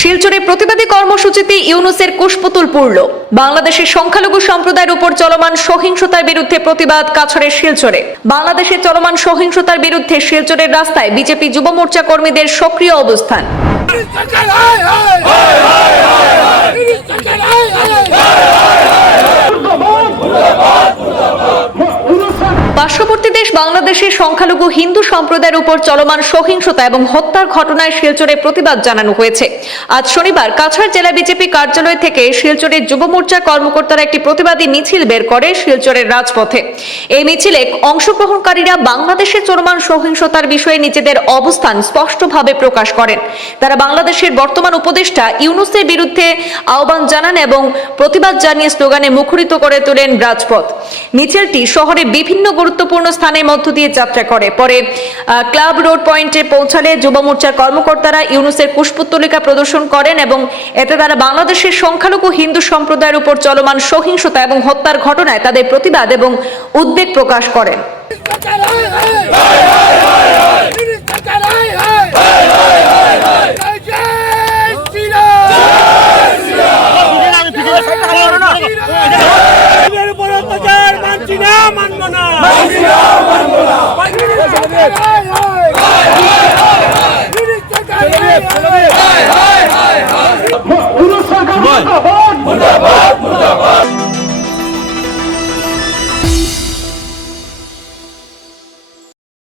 শিলচরে প্রতিবাদী কর্মসূচিতে ইউনুসের কুশপুতুল পড়ল। বাংলাদেশের সংখ্যালঘু সম্প্রদায়ের উপর চলমান সহিংসতার বিরুদ্ধে প্রতিবাদ কাছরের শিলচরে। বাংলাদেশের চলমান সহিংসতার বিরুদ্ধে শিলচরের রাস্তায় বিজেপি যুব মোর্চা কর্মীদের সক্রিয় অবস্থান। দেশ বাংলাদেশের সংখ্যালঘু হিন্দু সম্প্রদায়ের উপর চলমান সহিংসতা এবং হত্যার ঘটনায় শিলচরে প্রতিবাদ জানানো হয়েছে। আজ শনিবার কাছাড় জেলা বিজেপি কার্যালয় থেকে শিলচরের যুব মোর্চা কর্মকর্তারা একটি প্রতিবাদী মিছিল বের করে শিলচরের রাজপথে। এই মিছিলে অংশগ্রহণকারীরা বাংলাদেশের চলমান সহিংসতার বিষয়ে নিজেদের অবস্থান স্পষ্টভাবে প্রকাশ করেন। তারা বাংলাদেশের বর্তমান উপদেষ্টা ইউনুসের বিরুদ্ধে আহ্বান জানান এবং প্রতিবাদ জানিয়ে স্লোগানে মুখরিত করে তোলেন রাজপথ। মিছিলটি শহরে বিভিন্ন গুরুত্বপূর্ণ স্থানের মধ্য দিয়ে যাত্রা করে। পরে ক্লাব রোড পয়েন্টে পৌঁছালে যুব মোর্চার কর্মকর্তারা ইউনুসের পুষ্পতলিকা প্রদর্শন করেন এবং এতে তারা বাংলাদেশের সংখ্যালঘু হিন্দু সম্প্রদায়ের উপর চলমান সহিংসতা এবং হত্যার ঘটনায় তাদের প্রতিবাদ এবং উদ্বেগ প্রকাশ করেন। সরকার হায় হায় তিরিশ